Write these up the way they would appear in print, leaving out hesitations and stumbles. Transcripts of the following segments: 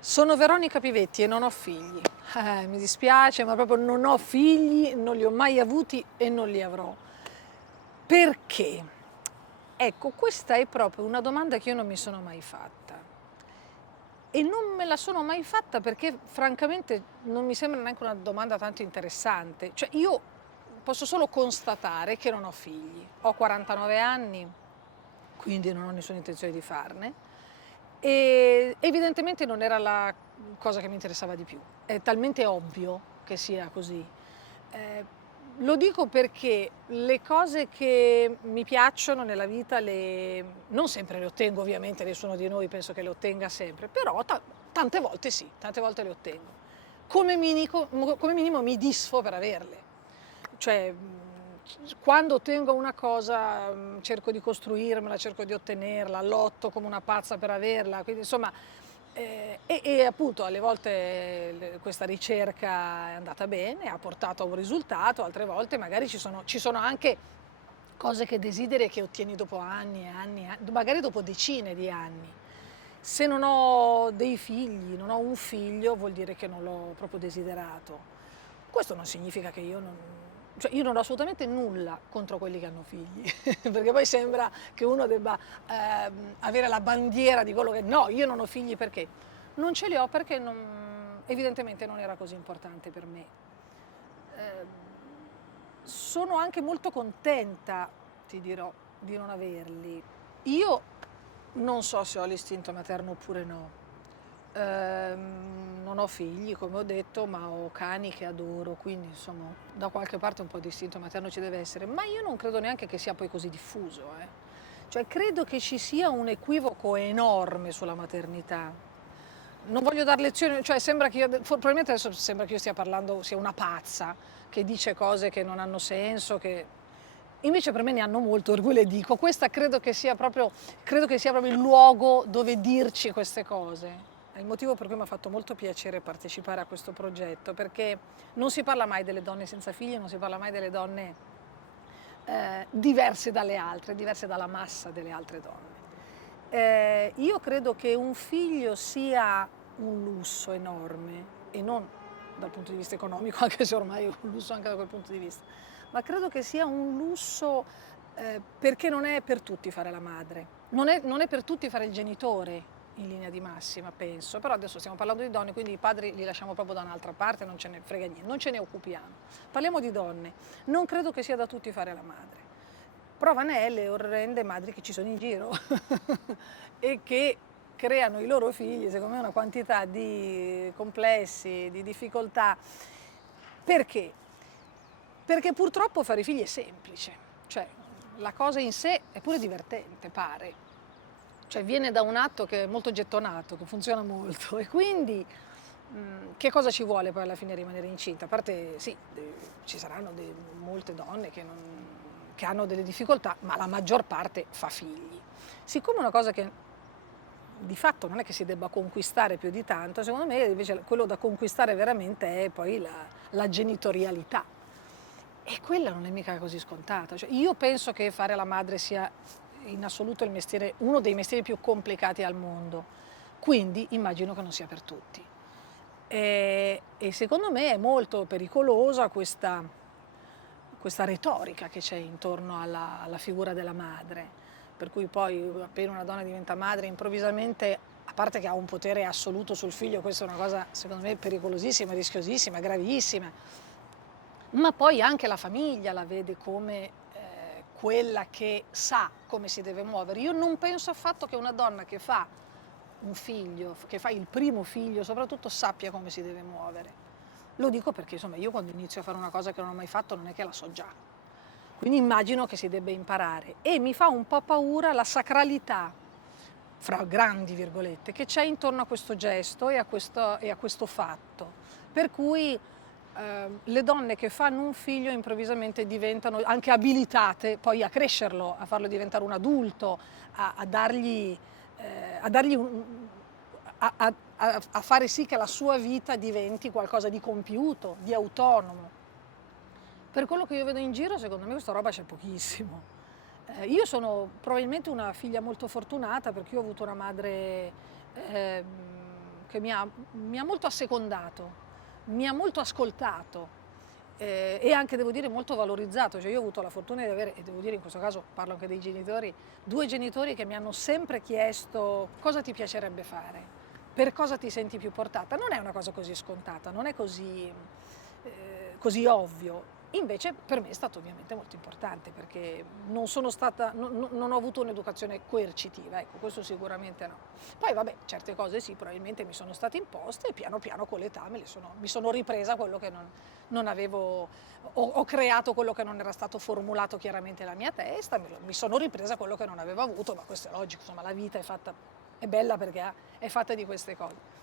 Sono Veronica Pivetti e non ho figli. Mi dispiace, ma proprio non ho figli, non li ho mai avuti e non li avrò. Perché? Ecco, questa è proprio una domanda che io non mi sono mai fatta. E non me la sono mai fatta perché francamente non mi sembra neanche una domanda tanto interessante. Cioè io posso solo constatare che non ho figli. Ho 49 anni, quindi non ho nessuna intenzione di farne. E evidentemente non era la cosa che mi interessava di più. È talmente ovvio che sia così. Eh, Lo dico perché le cose che mi piacciono nella vita, non sempre le ottengo ovviamente, nessuno di noi penso che le ottenga sempre, però tante volte sì, tante volte le ottengo. Come minimo mi disfo per averle. Cioè, quando ottengo una cosa cerco di costruirmela, cerco di ottenerla, lotto come una pazza per averla, quindi insomma, e appunto alle volte questa ricerca è andata bene, ha portato a un risultato, altre volte magari ci sono anche cose che desideri e che ottieni dopo anni e anni, magari dopo decine di anni. Se non ho dei figli, non ho un figlio, vuol dire che non l'ho proprio desiderato. Questo non significa che io non ho assolutamente nulla contro quelli che hanno figli, perché poi sembra che uno debba avere la bandiera di quello che... No, io non ho figli perché? Non ce li ho perché evidentemente non era così importante per me. Sono anche molto contenta, ti dirò, di non averli. Io non so se ho l'istinto materno oppure no. Non ho figli, come ho detto, ma ho cani che adoro, quindi insomma da qualche parte un po' di istinto materno ci deve essere, ma io non credo neanche che sia poi così diffuso. Cioè credo che ci sia un equivoco enorme sulla maternità. Non voglio dar lezioni, cioè sembra che probabilmente adesso sembra che io stia parlando, sia una pazza, che dice cose che non hanno senso, che invece per me ne hanno molto, per cui le dico. Questa credo che sia proprio il luogo dove dirci queste cose. È il motivo per cui mi ha fatto molto piacere partecipare a questo progetto, perché non si parla mai delle donne senza figli, non si parla mai delle donne diverse dalle altre, diverse dalla massa delle altre donne. Io credo che un figlio sia un lusso enorme e non dal punto di vista economico, anche se ormai è un lusso anche da quel punto di vista, ma credo che sia un lusso perché non è per tutti fare la madre, non è per tutti fare il genitore in linea di massima, penso, però adesso stiamo parlando di donne, quindi i padri li lasciamo proprio da un'altra parte, non ce ne frega niente, non ce ne occupiamo. Parliamo di donne, non credo che sia da tutti fare la madre. Prova ne è le orrende madri che ci sono in giro e che creano i loro figli, secondo me, una quantità di complessi, di difficoltà. Perché? Perché purtroppo fare figli è semplice, cioè la cosa in sé è pure divertente, pare. Cioè viene da un atto che è molto gettonato, che funziona molto e quindi che cosa ci vuole poi alla fine rimanere incinta? A parte sì, ci saranno molte donne che hanno delle difficoltà, ma la maggior parte fa figli. Siccome è una cosa che di fatto non è che si debba conquistare più di tanto, secondo me invece quello da conquistare veramente è poi la genitorialità. E quella non è mica così scontata. Cioè, io penso che fare la madre sia in assoluto uno dei mestieri più complicati al mondo, quindi immagino che non sia per tutti. E secondo me è molto pericolosa questa retorica che c'è intorno alla figura della madre, per cui poi appena una donna diventa madre improvvisamente, a parte che ha un potere assoluto sul figlio, questa è una cosa secondo me pericolosissima, rischiosissima, gravissima, ma poi anche la famiglia la vede come quella che sa come si deve muovere. Io non penso affatto che una donna che fa un figlio, che fa il primo figlio soprattutto, sappia come si deve muovere. Lo dico perché insomma io quando inizio a fare una cosa che non ho mai fatto non è che la so già, quindi immagino che si debba imparare e mi fa un po' paura la sacralità, fra grandi virgolette, che c'è intorno a questo gesto e a questo fatto, per cui le donne che fanno un figlio improvvisamente diventano anche abilitate poi a crescerlo, a farlo diventare un adulto, a dargli, a, dargli a fare sì che la sua vita diventi qualcosa di compiuto, di autonomo. Per quello che io vedo in giro, secondo me questa roba c'è pochissimo. Io sono probabilmente una figlia molto fortunata perché io ho avuto una madre eh, che mi ha molto assecondato, mi ha molto ascoltato, e anche, devo dire, molto valorizzato. Cioè io ho avuto la fortuna di avere, e devo dire in questo caso parlo anche dei genitori, due genitori che mi hanno sempre chiesto cosa ti piacerebbe fare, per cosa ti senti più portata. Non è una cosa così scontata, non è così ovvio. Invece per me è stato ovviamente molto importante, perché non ho avuto un'educazione coercitiva, ecco, questo sicuramente no. Poi vabbè, certe cose sì, probabilmente mi sono state imposte, e piano piano con l'età mi sono ripresa quello che non avevo, ho creato quello che non era stato formulato chiaramente nella mia testa, mi sono ripresa quello che non avevo avuto, ma questo è logico, insomma la vita è bella perché è fatta di queste cose.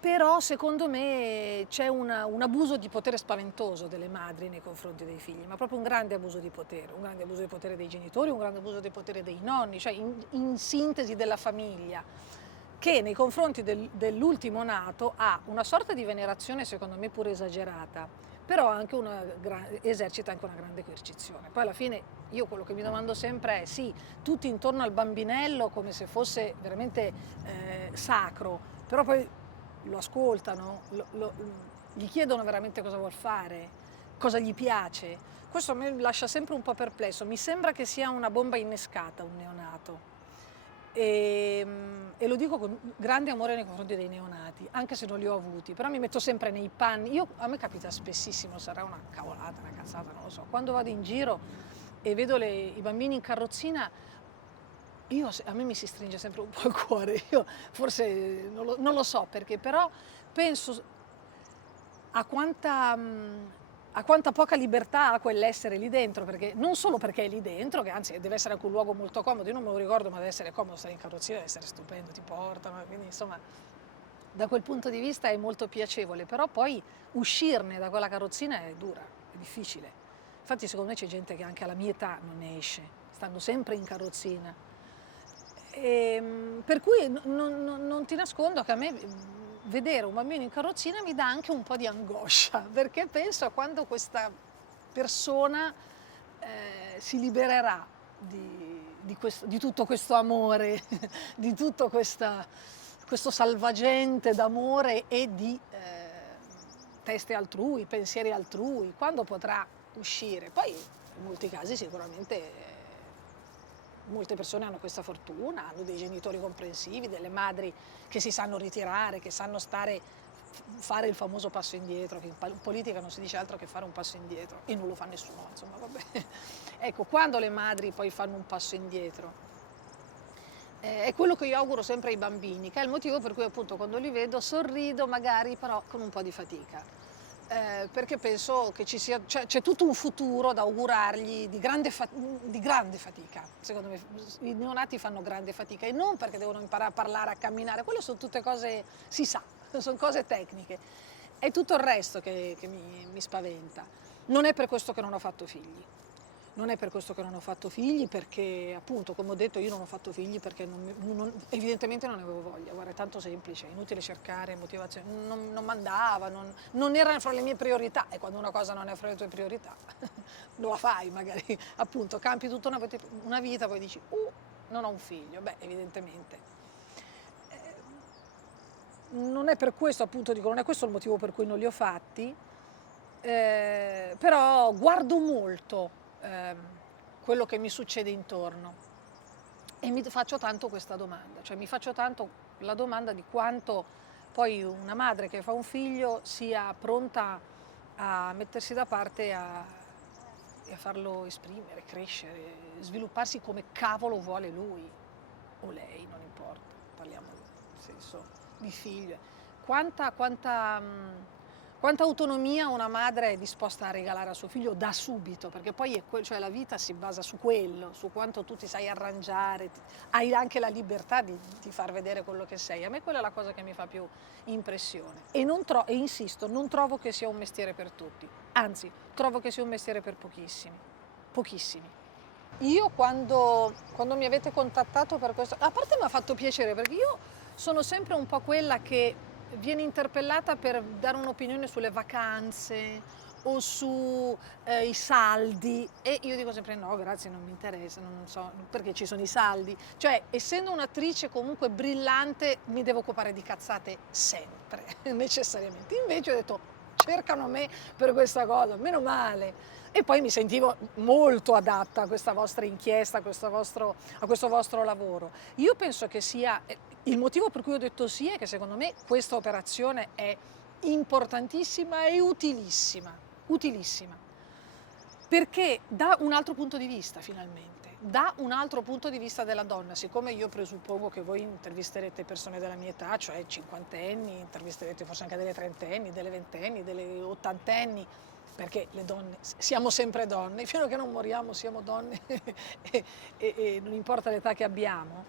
Però secondo me c'è un abuso di potere spaventoso delle madri nei confronti dei figli, ma proprio un grande abuso di potere dei genitori, un grande abuso di potere dei nonni, cioè in sintesi della famiglia, che nei confronti dell'ultimo nato ha una sorta di venerazione, secondo me pure esagerata, però anche esercita anche una grande coercizione. Poi alla fine io quello che mi domando sempre è, sì, tutti intorno al bambinello come se fosse veramente sacro, però poi lo ascoltano, gli chiedono veramente cosa vuol fare, cosa gli piace. Questo mi lascia sempre un po' perplesso, mi sembra che sia una bomba innescata un neonato. E lo dico con grande amore nei confronti dei neonati, anche se non li ho avuti, però mi metto sempre nei panni. A me capita spessissimo, sarà una cavolata, una cazzata, non lo so, quando vado in giro e vedo i bambini in carrozzina, a me mi si stringe sempre un po' il cuore. Io forse non lo so perché, però penso a quanta poca libertà ha quell'essere lì dentro, perché non solo perché è lì dentro, che anzi deve essere anche un luogo molto comodo, io non me lo ricordo, ma deve essere comodo stare in carrozzina, deve essere stupendo, ti portano, quindi insomma da quel punto di vista è molto piacevole, però poi uscirne da quella carrozzina è dura, è difficile. Infatti secondo me c'è gente che anche alla mia età non ne esce, stanno sempre in carrozzina. Per cui non ti nascondo che a me vedere un bambino in carrozzina mi dà anche un po' di angoscia, perché penso a quando questa persona si libererà di tutto questo amore, di tutto questo salvagente d'amore e di teste altrui, pensieri altrui, quando potrà uscire. Poi in molti casi sicuramente molte persone hanno questa fortuna, hanno dei genitori comprensivi, delle madri che si sanno ritirare, che sanno fare il famoso passo indietro, che in politica non si dice altro che fare un passo indietro, e non lo fa nessuno, insomma, vabbè. Ecco, quando le madri poi fanno un passo indietro, è quello che io auguro sempre ai bambini, che è il motivo per cui appunto quando li vedo sorrido, magari però con un po' di fatica. Perché penso che c'è tutto un futuro da augurargli di grande fatica. Secondo me i neonati fanno grande fatica, e non perché devono imparare a parlare, a camminare, quello sono tutte cose, si sa, sono cose tecniche. È tutto il resto che mi spaventa. Non è per questo che non ho fatto figli. Non è per questo che non ho fatto figli, perché appunto, come ho detto, io non ho fatto figli perché evidentemente non ne avevo voglia. Guarda, è tanto semplice, è inutile cercare motivazioni, non mandava, non era fra le mie priorità, e quando una cosa non è fra le tue priorità non la fai, magari appunto campi tutta una vita, poi dici non ho un figlio. Beh, evidentemente non è per questo, appunto dico, non è questo il motivo per cui non li ho fatti, però guardo molto quello che mi succede intorno e mi faccio tanto questa domanda, cioè mi faccio tanto la domanda di quanto poi una madre che fa un figlio sia pronta a mettersi da parte e a farlo esprimere, crescere, svilupparsi come cavolo vuole lui o lei, non importa, parliamo nel senso di figlio. Quanta autonomia una madre è disposta a regalare a suo figlio da subito, perché poi cioè la vita si basa su quello, su quanto tu ti sai arrangiare, hai anche la libertà di far vedere quello che sei. A me quella è la cosa che mi fa più impressione. E insisto, non trovo che sia un mestiere per tutti, anzi, trovo che sia un mestiere per pochissimi, pochissimi. Io quando mi avete contattato per questo, a parte mi ha fatto piacere, perché io sono sempre un po' quella che viene interpellata per dare un'opinione sulle vacanze o su i saldi, e io dico sempre no, grazie, non mi interessa, non so perché ci sono i saldi. Cioè, essendo un'attrice comunque brillante, mi devo occupare di cazzate sempre, necessariamente. Invece ho detto, cercano me per questa cosa, meno male. E poi mi sentivo molto adatta a questa vostra inchiesta, a questo vostro lavoro. Io penso che sia, il motivo per cui ho detto sì è che secondo me questa operazione è importantissima e utilissima, utilissima, perché dà un altro punto di vista finalmente, dà un altro punto di vista della donna. Siccome io presuppongo che voi intervisterete persone della mia età, cioè cinquantenni, intervisterete forse anche delle trentenni, delle ventenni, delle ottantenni, perché le donne, siamo sempre donne, fino a che non moriamo siamo donne e non importa l'età che abbiamo,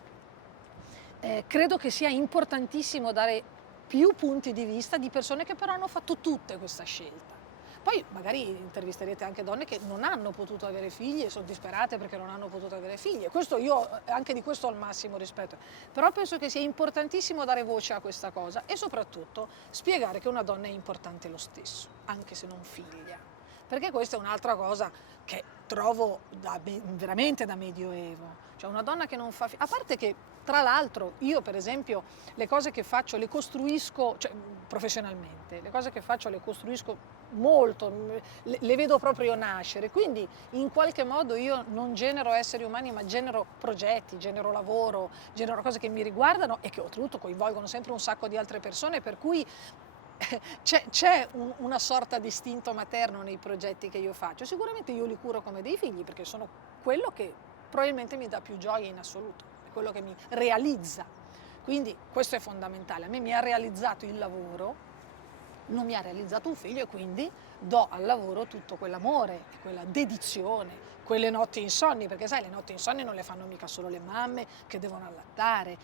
credo che sia importantissimo dare più punti di vista di persone che però hanno fatto tutte questa scelta. Poi magari intervisterete anche donne che non hanno potuto avere figli e sono disperate perché non hanno potuto avere figli. E questo io anche di questo ho il massimo rispetto. Però penso che sia importantissimo dare voce a questa cosa e soprattutto spiegare che una donna è importante lo stesso, anche se non figlia. Perché questa è un'altra cosa che trovo veramente da medioevo. Cioè una donna che non fa figli, a parte che tra l'altro io per esempio le cose che faccio le costruisco, cioè professionalmente, le cose che faccio le costruisco molto, le vedo proprio nascere, quindi in qualche modo io non genero esseri umani ma genero progetti, genero lavoro, genero cose che mi riguardano e che oltretutto coinvolgono sempre un sacco di altre persone, per cui c'è una sorta di istinto materno nei progetti che io faccio. Sicuramente io li curo come dei figli perché sono quello che probabilmente mi dà più gioia in assoluto, è quello che mi realizza. Quindi questo è fondamentale. A me mi ha realizzato il lavoro, non mi ha realizzato un figlio, e quindi do al lavoro tutto quell'amore, quella dedizione, quelle notti insonni, perché sai, le notti insonni non le fanno mica solo le mamme che devono allattare,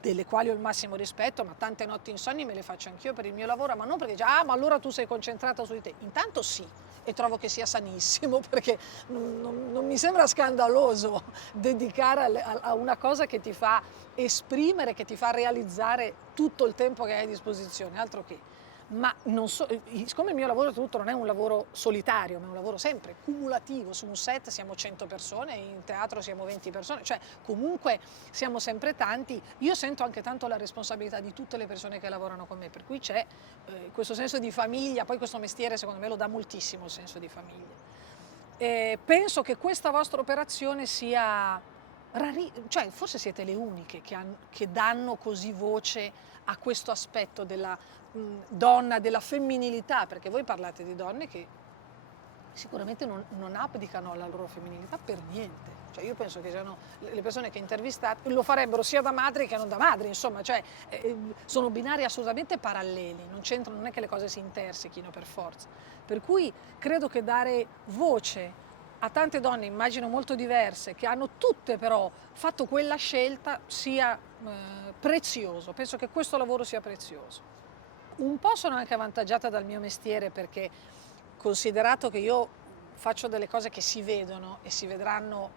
delle quali ho il massimo rispetto, ma tante notti insonni me le faccio anch'io per il mio lavoro, ma non perché già, ma allora tu sei concentrata su di te. Intanto sì, e trovo che sia sanissimo, perché non mi sembra scandaloso dedicare a una cosa che ti fa esprimere, che ti fa realizzare tutto il tempo che hai a disposizione, altro che. Ma non so, siccome il mio lavoro tutto non è un lavoro solitario, ma è un lavoro sempre cumulativo, su un set siamo 100 persone, in teatro siamo 20 persone, cioè comunque siamo sempre tanti, io sento anche tanto la responsabilità di tutte le persone che lavorano con me, per cui c'è questo senso di famiglia, poi questo mestiere secondo me lo dà moltissimo il senso di famiglia. Penso che questa vostra operazione sia cioè forse siete le uniche che danno così voce a questo aspetto della donna, della femminilità, perché voi parlate di donne che sicuramente non abdicano alla loro femminilità per niente. Cioè io penso che siano le persone che intervistate lo farebbero sia da madri che non da madri, insomma, cioè sono binari assolutamente paralleli, non c'entrano, non è che le cose si intersechino per forza. Per cui credo che dare voce a tante donne, immagino molto diverse, che hanno tutte però fatto quella scelta, sia prezioso. Penso che questo lavoro sia prezioso. Un po' sono anche avvantaggiata dal mio mestiere perché, considerato che io faccio delle cose che si vedono e si vedranno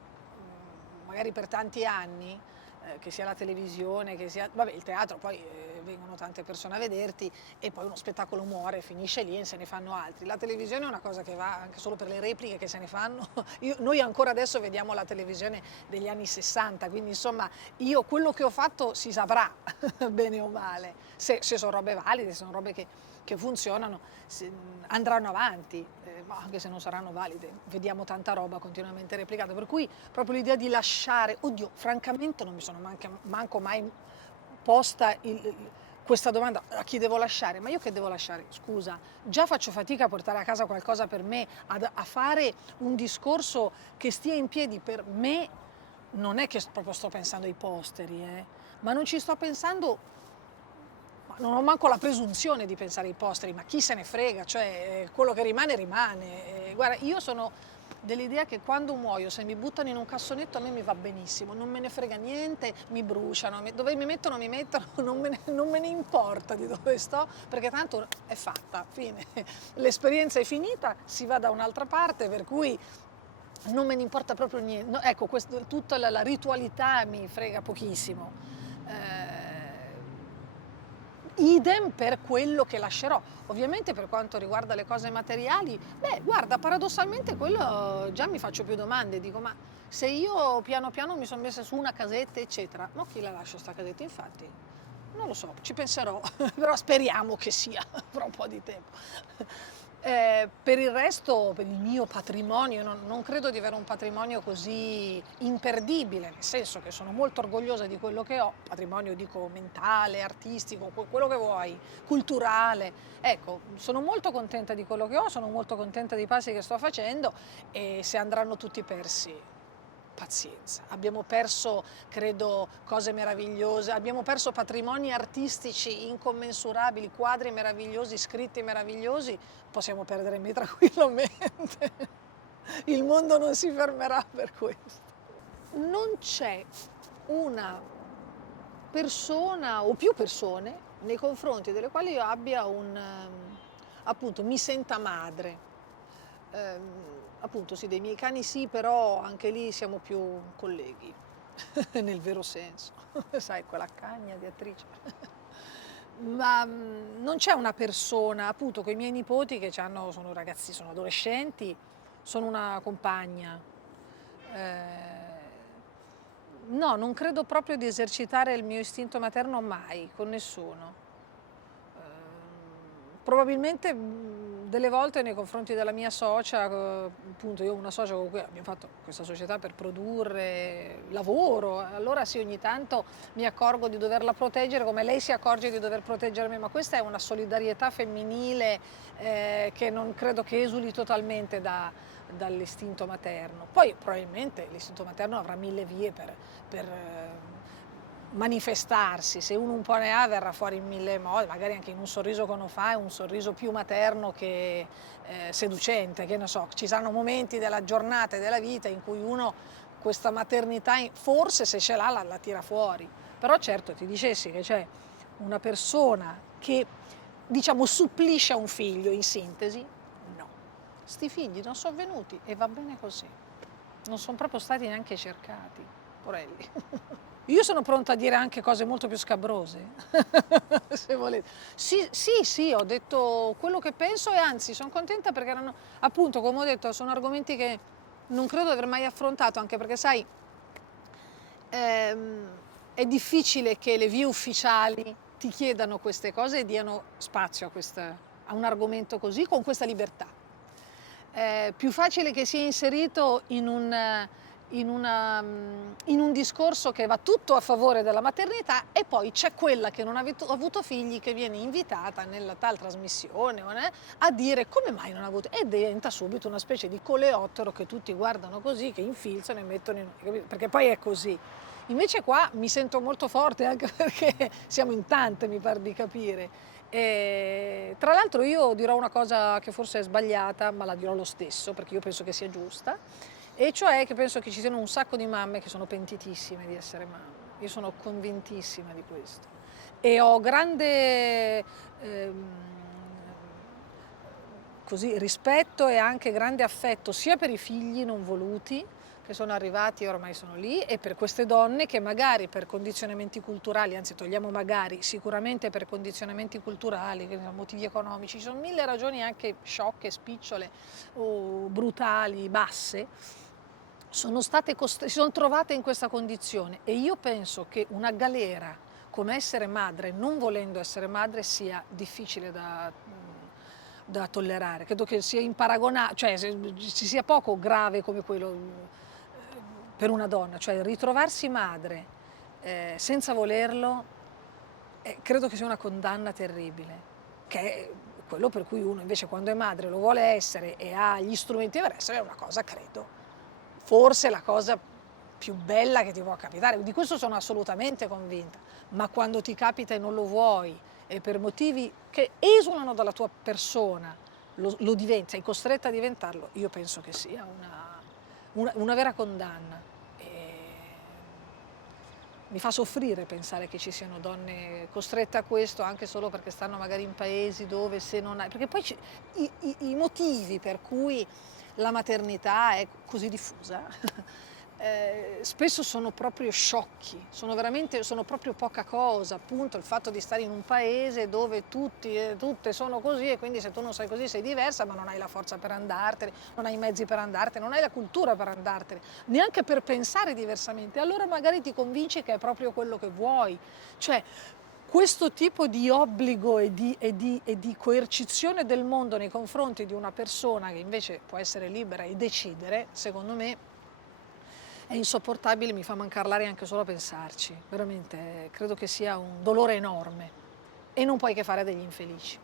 magari per tanti anni, che sia la televisione, che sia, vabbè, il teatro, poi vengono tante persone a vederti e poi uno spettacolo muore, finisce lì e se ne fanno altri. La televisione è una cosa che va anche solo per le repliche che se ne fanno. Noi ancora adesso vediamo la televisione degli anni 60, quindi insomma io quello che ho fatto si saprà, bene o male, se sono robe valide, se sono robe che funzionano, andranno avanti, ma anche se non saranno valide, vediamo tanta roba continuamente replicata, per cui proprio l'idea di lasciare, oddio, francamente non mi sono manco mai posta questa domanda, a chi devo lasciare? Ma io che devo lasciare? Scusa, già faccio fatica a portare a casa qualcosa per me, a fare un discorso che stia in piedi per me, non è che proprio sto pensando ai posteri, ma non ci sto pensando, non ho manco la presunzione di pensare ai posteri, ma chi se ne frega, cioè quello che rimane rimane. Guarda, io sono dell'idea che quando muoio, se mi buttano in un cassonetto a me mi va benissimo, non me ne frega niente, mi bruciano, dove mi mettono, non me ne importa di dove sto, perché tanto è fatta, fine. L'esperienza è finita, si va da un'altra parte, per cui non me ne importa proprio niente. No, ecco, tutta la ritualità mi frega pochissimo. Idem per quello che lascerò. Ovviamente per quanto riguarda le cose materiali, beh, guarda, paradossalmente quello già mi faccio più domande, dico, ma se io piano piano mi sono messa su una casetta, eccetera, ma chi la lascio sta casetta? Infatti, non lo so, ci penserò, però speriamo che sia fra un po' di tempo. Per il resto, per il mio patrimonio, non credo di avere un patrimonio così imperdibile, nel senso che sono molto orgogliosa di quello che ho, patrimonio dico mentale, artistico, quello che vuoi, culturale. Ecco, sono molto contenta di quello che ho, sono molto contenta dei passi che sto facendo e se andranno tutti persi, pazienza. Abbiamo perso, credo, cose meravigliose, abbiamo perso patrimoni artistici incommensurabili, quadri meravigliosi, scritti meravigliosi, possiamo perdere tranquillamente. Il mondo non si fermerà per questo. Non c'è una persona o più persone nei confronti delle quali io abbia appunto, mi senta madre. Appunto sì, dei miei cani sì, però anche lì siamo più colleghi, nel vero senso, sai, quella cagna di attrice. Ma non c'è una persona, appunto, con i miei nipoti che sono ragazzi, sono adolescenti, sono una compagna. No, non credo proprio di esercitare il mio istinto materno mai, con nessuno. Probabilmente delle volte nei confronti della mia socia, appunto io ho una socia con cui abbiamo fatto questa società per produrre lavoro, allora sì, ogni tanto mi accorgo di doverla proteggere come lei si accorge di dover proteggere me, ma questa è una solidarietà femminile che non credo che esuli totalmente dall'istinto materno. Poi probabilmente l'istinto materno avrà mille vie per manifestarsi, se uno un po' ne ha verrà fuori in mille modi, magari anche in un sorriso che uno fa, è un sorriso più materno che seducente, che ne so, ci saranno momenti della giornata e della vita in cui uno questa maternità, forse se ce l'ha la tira fuori, però certo ti dicessi che c'è una persona che diciamo supplisce a un figlio in sintesi, no, sti figli non sono venuti e va bene così, non sono proprio stati neanche cercati, porelli. Io sono pronta a dire anche cose molto più scabrose, se volete. Sì, sì, sì, ho detto quello che penso e anzi sono contenta perché erano, appunto, come ho detto, sono argomenti che non credo di aver mai affrontato, anche perché, sai, è difficile che le vie ufficiali ti chiedano queste cose e diano spazio a un argomento così, con questa libertà. Più facile che sia inserito in un discorso che va tutto a favore della maternità e poi c'è quella che non ha avuto figli che viene invitata nella tal trasmissione a dire come mai non ha avuto e diventa subito una specie di coleottero che tutti guardano così, che infilzano e mettono perché poi è così. Invece qua mi sento molto forte anche perché siamo in tante, mi pare di capire. E, tra l'altro io dirò una cosa che forse è sbagliata, ma la dirò lo stesso perché io penso che sia giusta, e cioè che penso che ci siano un sacco di mamme che sono pentitissime di essere mamme. Io sono convintissima di questo. E ho grande così, rispetto e anche grande affetto sia per i figli non voluti, che sono arrivati e ormai sono lì, e per queste donne che magari per condizionamenti culturali, anzi togliamo magari, sicuramente per condizionamenti culturali, motivi economici, ci sono mille ragioni anche sciocche, spicciole o brutali, basse, si sono trovate in questa condizione e io penso che una galera come essere madre, non volendo essere madre, sia difficile da tollerare. Credo che sia imparagonabile, cioè ci sia poco grave come quello per una donna, cioè ritrovarsi madre senza volerlo, credo che sia una condanna terribile, che è quello per cui uno invece quando è madre lo vuole essere e ha gli strumenti per essere, è una cosa, credo, forse la cosa più bella che ti può capitare, di questo sono assolutamente convinta, ma quando ti capita e non lo vuoi e per motivi che esulano dalla tua persona lo diventi, sei costretta a diventarlo, io penso che sia una vera condanna. E mi fa soffrire pensare che ci siano donne costrette a questo anche solo perché stanno magari in paesi dove se non hai, perché poi i motivi per cui la maternità è così diffusa spesso sono proprio sciocchi, sono proprio poca cosa, appunto il fatto di stare in un paese dove tutti e tutte sono così e quindi se tu non sei così sei diversa, ma non hai la forza per andartene, non hai i mezzi per andartene, non hai la cultura per andartene, neanche per pensare diversamente, allora magari ti convinci che è proprio quello che vuoi. Cioè, questo tipo di obbligo e di coercizione del mondo nei confronti di una persona che invece può essere libera e decidere, secondo me è insopportabile, mi fa mancar l'aria anche solo a pensarci. Veramente credo che sia un dolore enorme e non puoi che fare degli infelici.